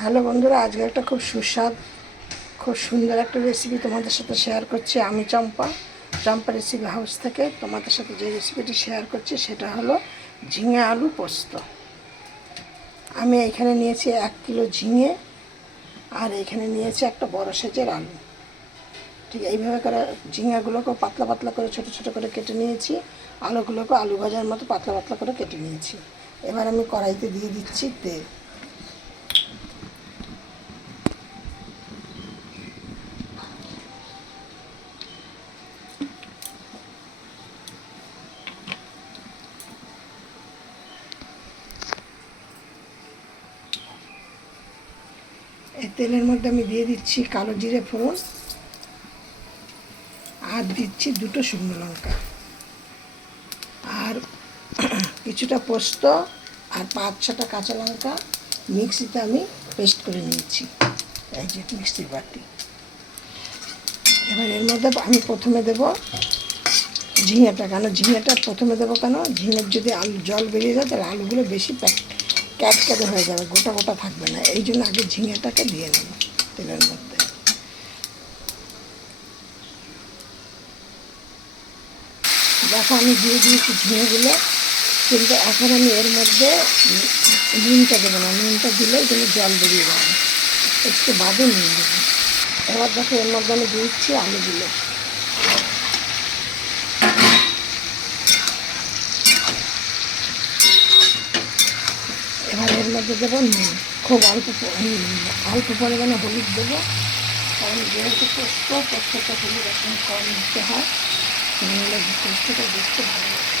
Hello বন্ধুরা, আজকে একটা খুব সুস্বাদ খুব সুন্দর একটা রেসিপি তোমাদের সাথে শেয়ার করছি। আমি চম্পা রেসিপি হাউস থেকে তোমাদের সাথে যে রেসিপিটি শেয়ার করছি সেটা হলো ঝিঙে আলু পোস্ত। আমি এখানে নিয়েছি 1 কিলো ঝিঙে, আর এখানে নিয়েছি একটা বড় সাইজের আলু। ঠিক এইভাবে করে ঝিঙেগুলোকেও পাতলা পাতলা করে ছোটো ছোটো করে কেটে নিয়েছি, আলুগুলোকেও আলু ভাজার মতো পাতলা পাতলা করে কেটে নিয়েছি। এবার আমি কড়াইতে দিয়ে দিচ্ছি তেল। এই তেলের মধ্যে আমি দিয়ে দিচ্ছি কালো জিরে ফোড়ন, আর দিচ্ছি 2টো শুকনো লঙ্কা, আর কিছুটা পোস্ত, আর 5-6টা কাঁচা লঙ্কা মিক্সিতে আমি পেস্ট করে নিয়েছি, এই যে মিক্সির বাটি। এবার এর মধ্যে আমি প্রথমে দেবো ঝিঙেটা। ঝিঙেটা প্রথমে দেবো কেন, ঝিঙের যদি আলু জল বেরিয়ে যায় তাহলে আলুগুলো বেশি ক্যাটক্যাটে হয়ে যাবে, গোটা গোটা থাকবে না। এই জন্য আগে ঝিঙেটাকে দিয়ে নেব তেলের মধ্যে। দেখো আমি দিয়ে দিয়েছি ঝিঙেগুলো, কিন্তু এখন আমি এর মধ্যে নুনটা দেবো না। নুনটা দিলেই কিন্তু জল বেরিয়ে যাবে, একটু বাদে নুন দেবো। এবার দেখো এর মধ্যে আমি দিচ্ছি আলুগুলো। এবার এর মধ্যে দেবো নুন, খুব অল্প পরিমাণে হলুদ দেবো, কারণ যেহেতু পোস্তটা হলুদ এখন কম দিতে হয়, নাহলে পোস্তটা দেখতে ভালো লাগে।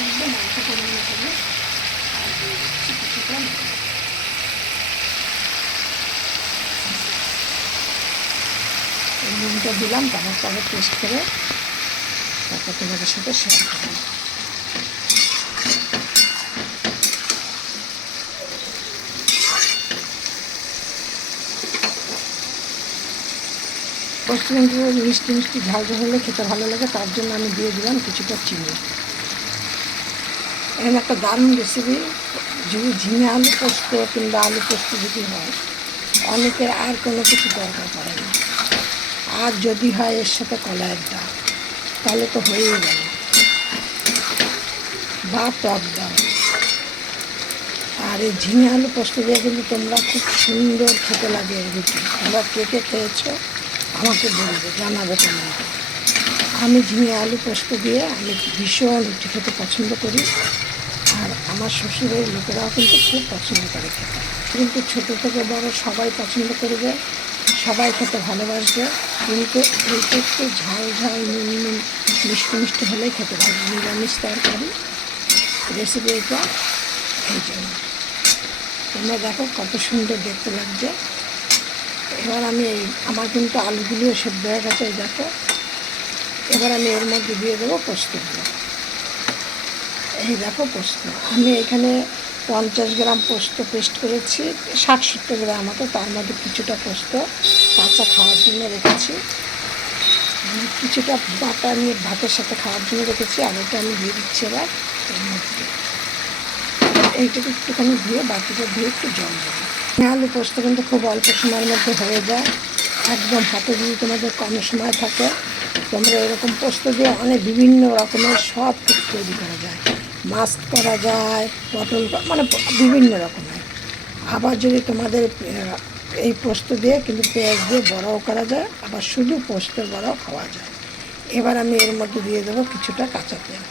একদম অল্প পরিমাণে হলুদ, আর দিয়ে দিচ্ছি কিছুটা নুনটা দিলাম। তারপর টেস্ট করে তারপর তোমাদের সাথে শেয়ার করলাম। পোস্ত কিন্তু মিষ্টি মিষ্টি ঝাল ঝাল হলে খেতে ভালো লাগে, তার জন্য আমি দিয়ে দিলাম কিছুটা চিনি। এরকম একটা দারুণ রেসিপি। যদি ঝিঙে আলু পোস্ত কিংবা আলু পোস্ত যদি হয়, অনেকের আর কোনো কিছু দরকার পড়ে না। আর যদি হয় এর সাথে কলাইয়ের ডাল, তাহলে তো হয়েই গেল, বা টক ডাল। আর এই ঝিঙে আলু পোস্ত দিয়ে কিন্তু তোমরা খুব সুন্দর খেতে লাগে এর রুটি। তোমরা কে কে খেয়েছো আমাকে বলবে, জানাবে তোমরা। আমি ঝিঙে আলু পোস্ত দিয়ে আমি ভীষণ রুটি খেতে পছন্দ করি, আর আমার শ্বশুরের লোকেরাও কিন্তু খুব পছন্দ করে খেতে। কিন্তু ছোটো থেকে বড় সবাই পছন্দ করবে, সবাই খেতে ভালোবাসবে। কিন্তু এইটা একটু ঝাল ঝাল নুন নুন মিষ্টি মিষ্টি হলেই খেতে ভালো। নিরামিষ তরকারি রেসিপি এটা, এই জন্য তোমরা দেখো কত সুন্দর দেখতে লাগছে। এবার আমি আমার কিন্তু আলুগুলিও সেদ্ধ হয়ে গেছে, এই দেখো। এবার আমি এর মধ্যে দিয়ে দেবো পোস্তগুলো। এই দেখো পোস্ত, আমি এখানে 50 গ্রাম পোস্ত পেস্ট করেছি, 60-70 গ্রাম মতো। তার মধ্যে কিছুটা পোস্ত কাঁচা খাওয়ার জন্য রেখেছি, কিছুটা বাটা আমি ভাতের সাথে খাওয়ার জন্য রেখেছি। আর এটা আমি দিয়ে দিচ্ছি এবার এর মধ্যে। এইটাকে একটুখানি দিয়ে বাটিটা দিয়ে একটু জল দেবো। আলু পোস্ত কিন্তু খুব অল্প সময়ের মধ্যে হয়ে যায়, একদম হাতে যদি তোমাদের কম সময় থাকে, তোমরা এরকম পোস্ত দিয়ে অনেক বিভিন্ন রকমের সব কিছু তৈরি করা যায়। মাছ করা যায়, পটল, মানে বিভিন্ন রকমের। আবার যদি তোমাদের এই পোস্ত দিয়ে কিন্তু পেঁয়াজ দিয়ে বড়াও করা যায়, আবার শুধু পোস্তের বড়াও খাওয়া যায়। এবার আমি এর মধ্যে দিয়ে দেবো কিছুটা কাঁচা তেল।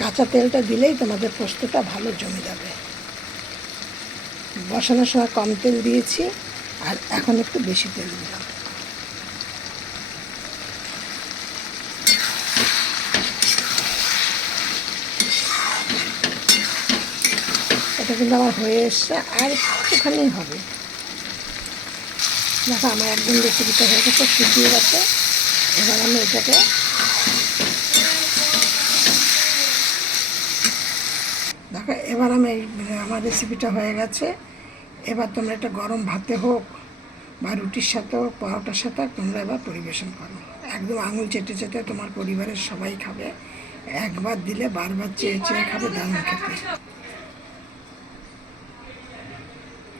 কাঁচা তেলটা দিলেই তোমাদের পোস্তটা ভালো জমে যাবে। বসানোর সময় কম তেল দিয়েছি, আর এখন একটু বেশি তেল দিলাম। এটা কিন্তু আমার হয়ে এসছে, আর একটুখানি হবে। দেখো আমার একদম রেসিপিটা হয়ে গেছে, শুকিয়ে গেছে। এবার আমি এটাকে দেখো, এবার আমার রেসিপিটা হয়ে গেছে। এবার তোমরা এটা গরম ভাতে হোক বা রুটির সাথে হোক, পরোটার সাথে হোক, তোমরা এবার পরিবেশন করো। একদম আঙুল চেটে চেটে তোমার পরিবারের সবাই খাবে, একবার দিলে বারবার চেয়ে চেয়ে খাবে, দারুণ খেতে।